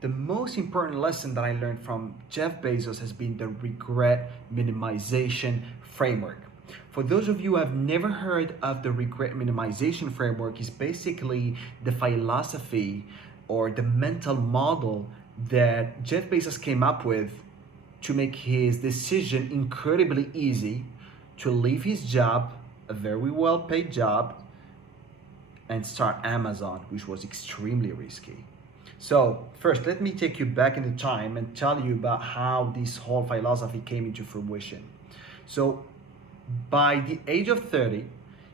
The most important lesson that I learned from Jeff Bezos has been the regret minimization framework. For those of you who have never heard of the regret minimization framework, is basically the philosophy or the mental model that Jeff Bezos came up with to make his decision incredibly easy to leave his job, a very well paid job, and start Amazon, which was extremely risky. So first, let me take you back in the time and tell you about how this whole philosophy came into fruition. So by the age of 30,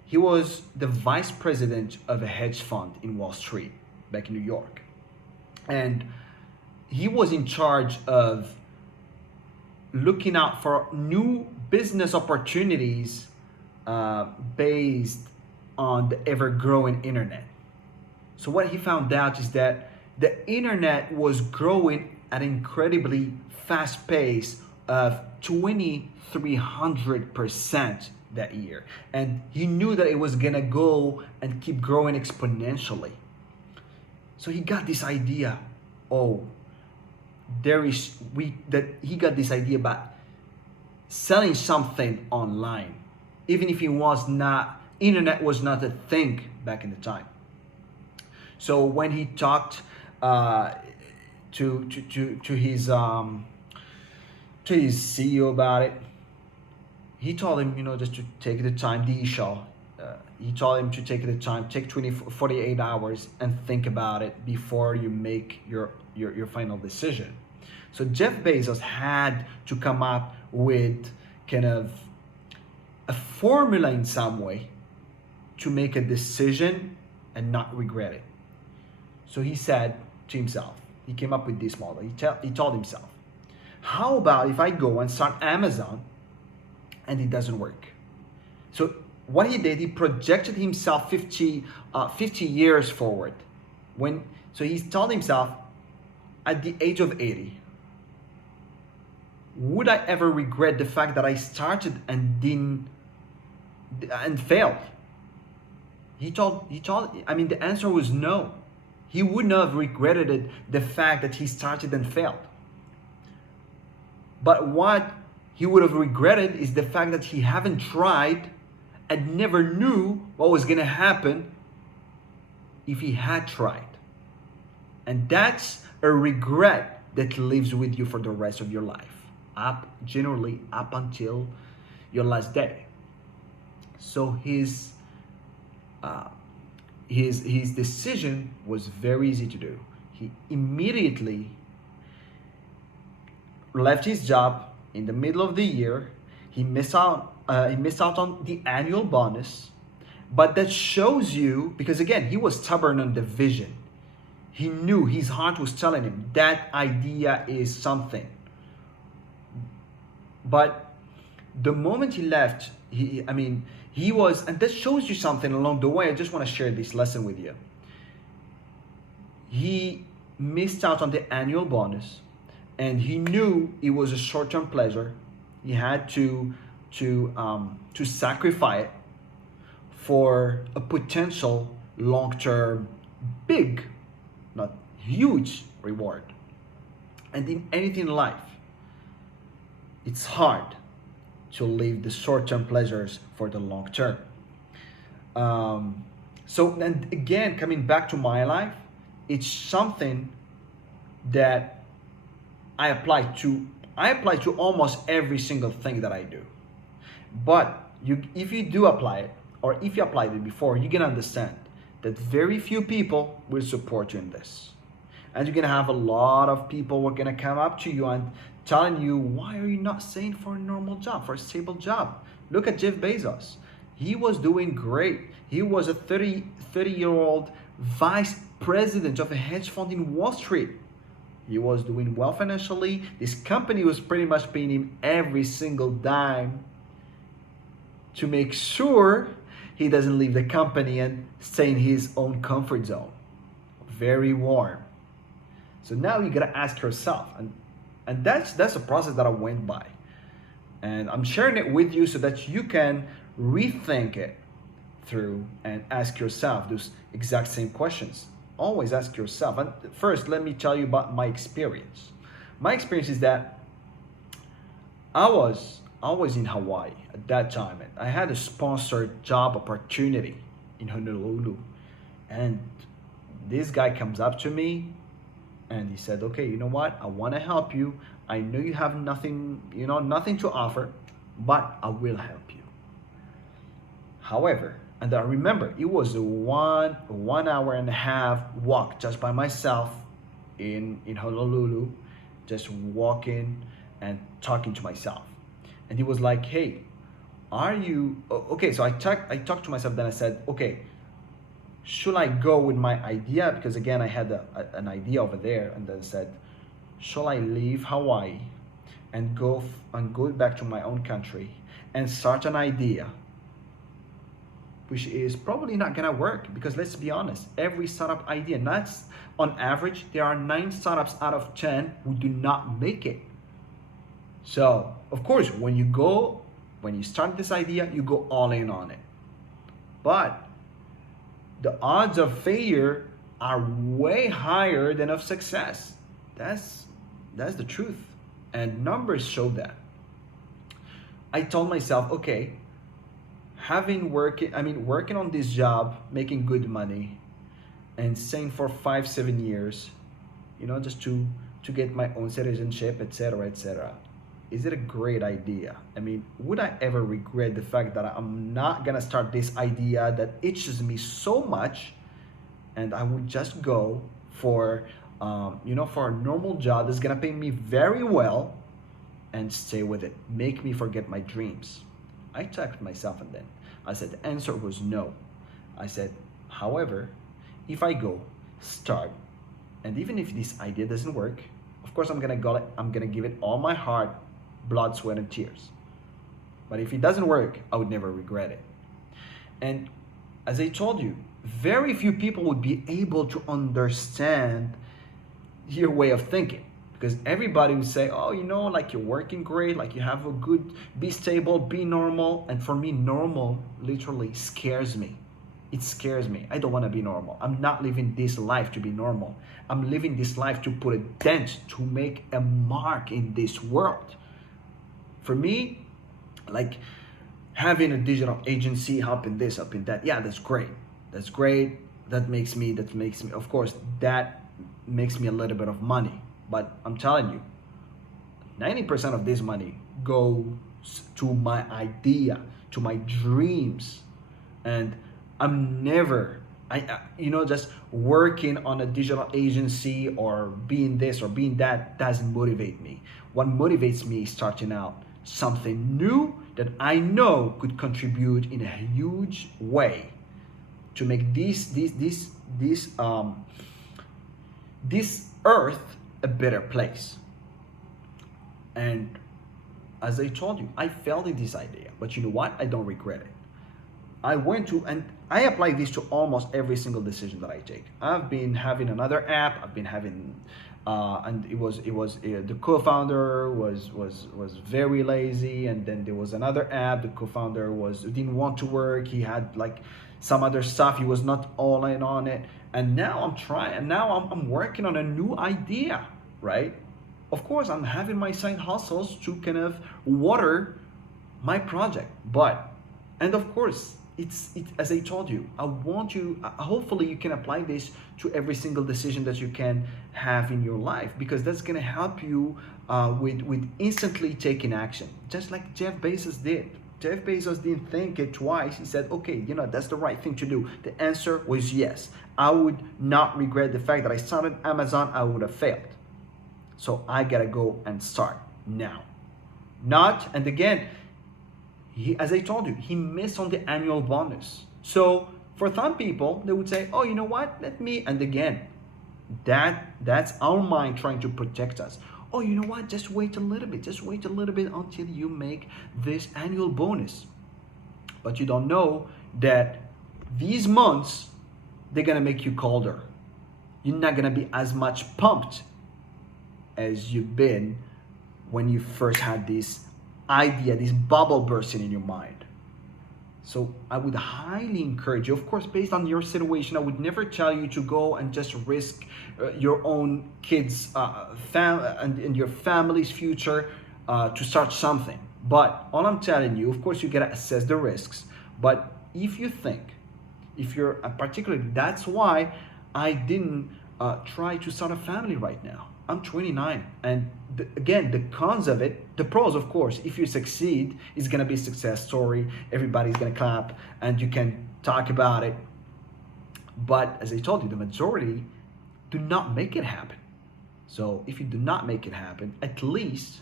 he was the vice president of a hedge fund in Wall Street, back in New York. And he was in charge of looking out for new business opportunities based on the ever-growing internet. So what he found out is that the internet was growing at an incredibly fast pace of 2,300% that year. And he knew that it was gonna go and keep growing exponentially. So he got this idea, oh, he got this idea about selling something online, even if internet was not a thing back in the time. So when he talked to his CEO about it, he told him, just to take the time, he told him to take the time, take 48 hours and think about it before you make your final decision. So Jeff Bezos had to come up with kind of a formula in some way to make a decision and not regret it. So he said to himself, he came up with this model. He told himself, how about if I go and start Amazon and it doesn't work? So what he did, he projected himself 50 years forward. So he told himself, at the age of 80, would I ever regret the fact that I started and failed? The answer was no. He would not have regretted the fact that he started and failed. But what he would have regretted is the fact that he haven't tried and never knew what was going to happen if he had tried. And that's a regret that lives with you for the rest of your life, generally up until your last day. So his decision was very easy to do. He immediately left his job in the middle of the year. He missed out on the annual bonus, but that shows you, because again, he was stubborn on the vision. He knew, his heart was telling him that idea is something. But the moment he left, he was, and that shows you something along the way. I just want to share this lesson with you. He missed out on the annual bonus, and he knew it was a short-term pleasure. He had to sacrifice it for a potential long-term, big, not huge reward. And in anything in life, it's hard to leave the short-term pleasures for the long term. And again, coming back to my life, it's something that I apply to almost every single thing that I do. But if you do apply it, or if you applied it before, you can understand that very few people will support you in this. And you're gonna have a lot of people who are gonna come up to you and telling you, why are you not staying for a normal job, for a stable job? Look at Jeff Bezos. He was doing great. He was a 30-year-old vice president of a hedge fund in Wall Street. He was doing well financially. This company was pretty much paying him every single dime to make sure he doesn't leave the company and stay in his own comfort zone. Very warm. So now you gotta ask yourself, and that's a process that I went by. And I'm sharing it with you so that you can rethink it through and ask yourself those exact same questions. always ask yourself. And first, let me tell you about my experience. My experience is that I was in Hawaii at that time, and I had a sponsored job opportunity in Honolulu, and this guy comes up to me and he said, "Okay, you know what? I want to help you. I know you have nothing, nothing to offer, but I will help you." However, and I remember it was a one hour and a half walk just by myself in Honolulu, just walking and talking to myself. And he was like, "Hey, are you okay?" So I talked to myself. Then I said, "Okay, should I go with my idea?" Because again, I had an idea over there, and then said, "Shall I leave Hawaii and go back to my own country and start an idea, which is probably not gonna work?" Because let's be honest, every startup idea, not on average, there are 9 startups out of 10 who do not make it. So of course, when you start this idea, you go all in on it. But the odds of failure are way higher than of success. That's the truth, and numbers show that. I told myself, okay, working on this job, making good money, and staying for 5 7 years, just to get my own citizenship, etc., etc. Is it a great idea? Would I ever regret the fact that I'm not gonna start this idea that itches me so much, and I would just go for a normal job that's gonna pay me very well and stay with it, make me forget my dreams? I checked myself, and then I said the answer was no. I said, however, if I go, start, and even if this idea doesn't work, of course I'm gonna give it all my heart, blood, sweat, and tears. But if it doesn't work, I would never regret it. And as I told you, very few people would be able to understand your way of thinking, because everybody would say, "Oh, like you're working great, like you have a good, be stable, be normal." And for me, normal literally scares me. It scares me. I don't want to be normal. I'm not living this life to be normal. I'm living this life to put a dent, to make a mark in this world. For me, like having a digital agency, helping this, helping that, yeah, that's great. That's great. That makes me, of course, that makes me a little bit of money. But I'm telling you, 90% of this money goes to my idea, to my dreams. And I'm never, just working on a digital agency or being this or being that doesn't motivate me. What motivates me is starting out something new that I know could contribute in a huge way to make this earth a better place. And as I told you, I failed in this idea, but you know what? I don't regret it. And I apply this to almost every single decision that I take. I've been having another app. I've been having, and it was the co-founder was very lazy, and then there was another app. The co-founder didn't want to work. He had like some other stuff. He was not all in on it. And now I'm trying. And now I'm working on a new idea, right? Of course, I'm having my side hustles to kind of water my project, and of course, it's as I told you, I want you, hopefully you can apply this to every single decision that you can have in your life, because that's going to help you with instantly taking action, just like Jeff Bezos did. Jeff Bezos didn't think it twice. He said, okay, that's the right thing to do. The answer was yes. I would not regret the fact that I started Amazon. I would have failed. So I gotta go and start now. And again, as I told you, he missed on the annual bonus. So for some people, they would say, "Oh, you know what? And again, that's our mind trying to protect us. Oh, you know what? Just wait a little bit. Just wait a little bit until you make this annual bonus." But you don't know that these months, they're gonna make you colder. You're not gonna be as much pumped as you've been when you first had this idea, this bubble bursting in your mind. So I would highly encourage you, of course, based on your situation. I would never tell you to go and just risk your own kids' and your family's future to start something. But all I'm telling you, of course, you gotta assess the risks. But if you think, if you're particularly, that's why I didn't try to start a family right now. I'm 29, and again, the cons of it, the pros, of course, if you succeed, it's gonna be a success story. Everybody's gonna clap, and you can talk about it. But as I told you, the majority do not make it happen. So if you do not make it happen, at least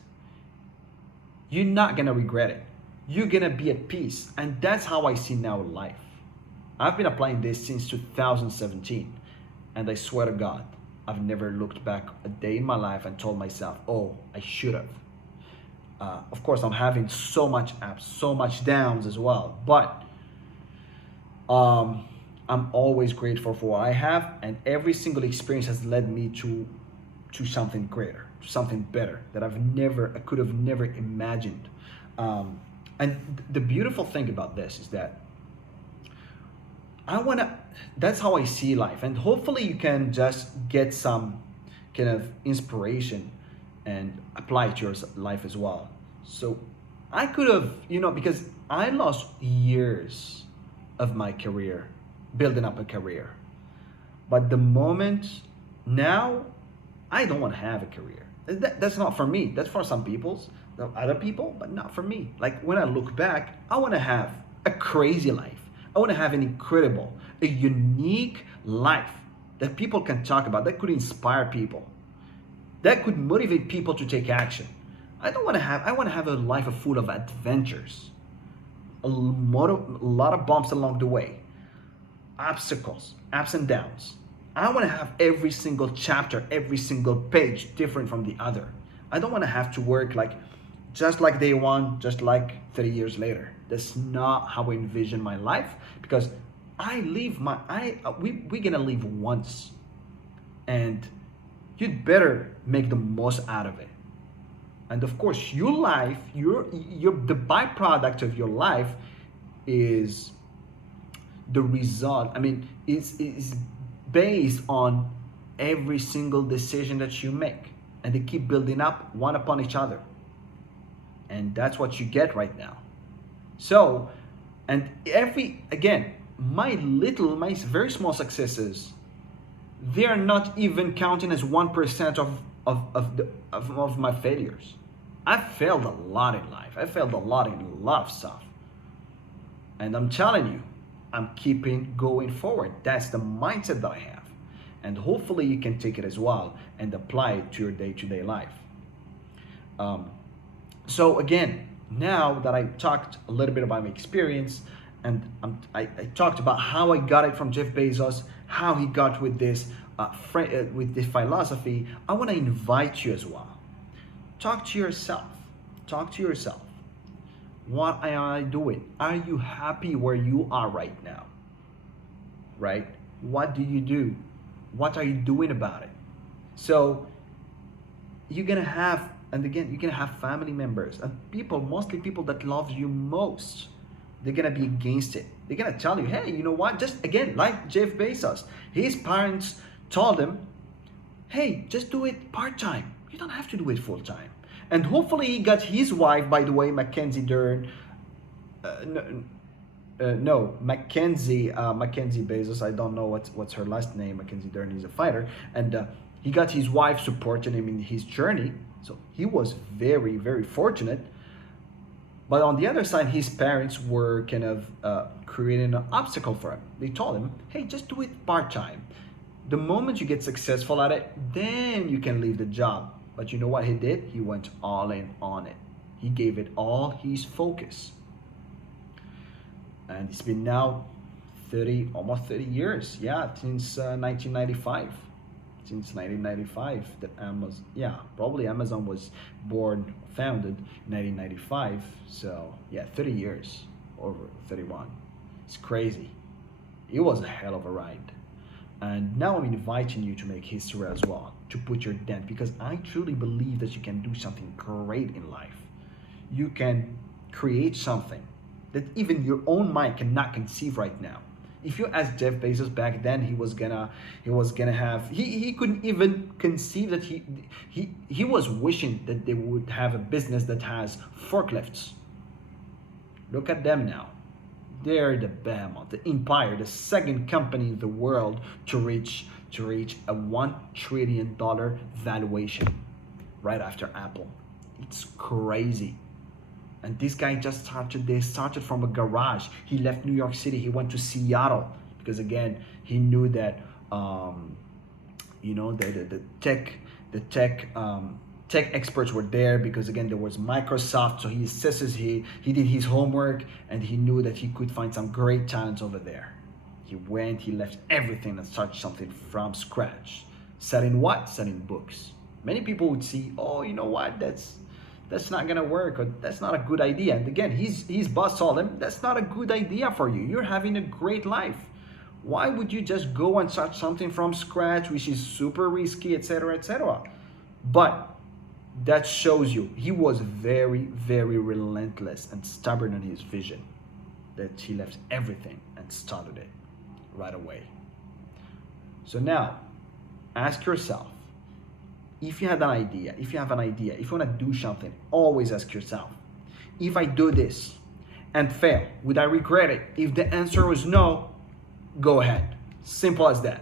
you're not gonna regret it. You're gonna be at peace, and that's how I see now life. I've been applying this since 2017, and I swear to God, I've never looked back a day in my life and told myself, oh, I should have. Of course, I'm having so much ups, so much downs as well, but I'm always grateful for what I have, and every single experience has led me to something greater, to something better that I could have never imagined. And the beautiful thing about this is that that's how I see life. And hopefully you can just get some kind of inspiration and apply it to your life as well. So I could have, because I lost years of my career, building up a career. But the moment now, I don't want to have a career. That's not for me. That's for some other people, but not for me. Like when I look back, I want to have a crazy life. I want to have an incredible, a unique life that people can talk about, that could inspire people, that could motivate people to take action. I want to have a life full of adventures, lot of bumps along the way, obstacles, ups and downs. I want to have every single chapter, every single page different from the other. I don't want to have to work just like day one, just like 30 years later. That's not how I envision my life, because we're gonna live once, and you'd better make the most out of it. And of course, your life, the byproduct of your life is the result. I mean, it's based on every single decision that you make, and they keep building up one upon each other. And that's what you get right now. So, and my very small successes, they are not even counting as 1% of my failures. I've failed a lot in life. I failed a lot in a lot of stuff. And I'm telling you, I'm keeping going forward. That's the mindset that I have. And hopefully you can take it as well and apply it to your day-to-day life. So again, now that I talked a little bit about my experience, and I talked about how I got it from Jeff Bezos, how he got with this philosophy, I want to invite you as well. Talk to yourself. Talk to yourself. What am I doing? Are you happy where you are right now? Right? What do you do? What are you doing about it? So you're gonna have, and again, you're gonna have family members and mostly people that love you most. They're gonna be against it. They're gonna tell you, hey, you know what? Just again, like Jeff Bezos, his parents told him, hey, just do it part-time. You don't have to do it full-time. And hopefully he got his wife, by the way, Mackenzie Dern, Mackenzie Bezos. I don't know what's her last name. Mackenzie Dern is a fighter, and he got his wife supporting him in his journey. So he was very, very fortunate. But on the other side, his parents were kind of creating an obstacle for him. They told him, hey, just do it part-time. The moment you get successful at it, then you can leave the job. But you know what he did? He went all in on it. He gave it all his focus. And it's been now almost 30 years. Yeah, since 1995. Since 1995 that Amazon was founded in 1995. So yeah, 30 years, over 31. It's crazy. It was a hell of a ride. And now I'm inviting you to make history as well, to put your dent, because I truly believe that you can do something great in life. You can create something that even your own mind cannot conceive right now. If you ask Jeff Bezos back then, he was gonna have, he couldn't even conceive that he was wishing that they would have a business that has forklifts. Look at them now. They're the behemoth, the empire, the second company in the world to reach a $1 trillion valuation right after Apple. It's crazy. And this guy just started, they started from a garage. He left New York City, he went to Seattle because again, he knew that, the tech experts were there because again, there was Microsoft. So he assesses, he did his homework and he knew that he could find some great talents over there. He went, he left everything and started something from scratch. Selling what? Selling books. Many people would see, oh, you know what, that's not gonna work, or that's not a good idea. And again, his boss told him, that's not a good idea for you. You're having a great life. Why would you just go and start something from scratch, which is super risky, etc., etc.? But that shows you he was very, very relentless and stubborn in his vision, that he left everything and started it right away. So now, ask yourself, if you have an idea, if you want to do something, always ask yourself, if I do this and fail, would I regret it? If the answer was no, go ahead. Simple as that.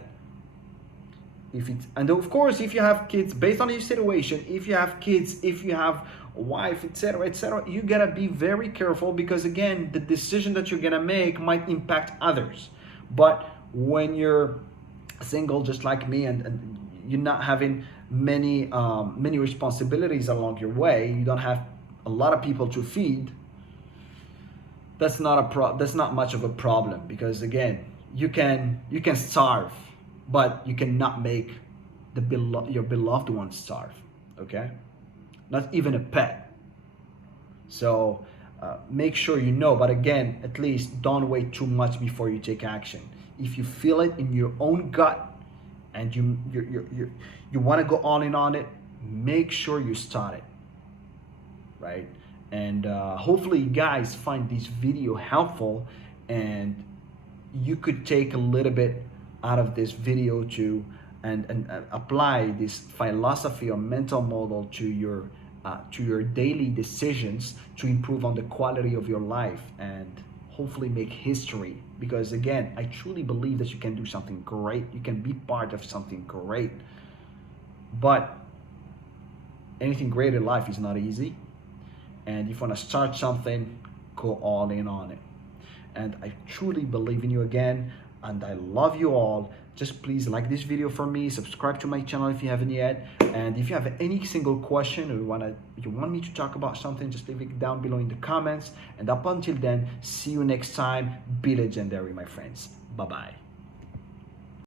And of course, if you have kids, based on your situation, if you have kids, if you have a wife, etc., you gotta be very careful because again, the decision that you're gonna make might impact others. But when you're single, just like me, and you're not having many responsibilities along your way, you don't have a lot of people to feed, that's not much of a problem because again, you can starve, but you cannot make your beloved ones starve, okay? Not even a pet. So make sure you know, but again, at least don't wait too much before you take action. If you feel it in your own gut and you want to go all in on it, make sure you start it, right? And hopefully you guys find this video helpful and you could take a little bit out of this video and apply this philosophy or mental model to your daily decisions to improve on the quality of your life and hopefully make history. Because again, I truly believe that you can do something great. You can be part of something great. But anything great in life is not easy. And if you want to start something, go all in on it. And I truly believe in you again. And I love you all. Just please like this video for me, subscribe to my channel if you haven't yet, and if you have any single question or you want me to talk about something, just leave it down below in the comments. And up until then, see you next time. Be legendary, my friends. Bye bye.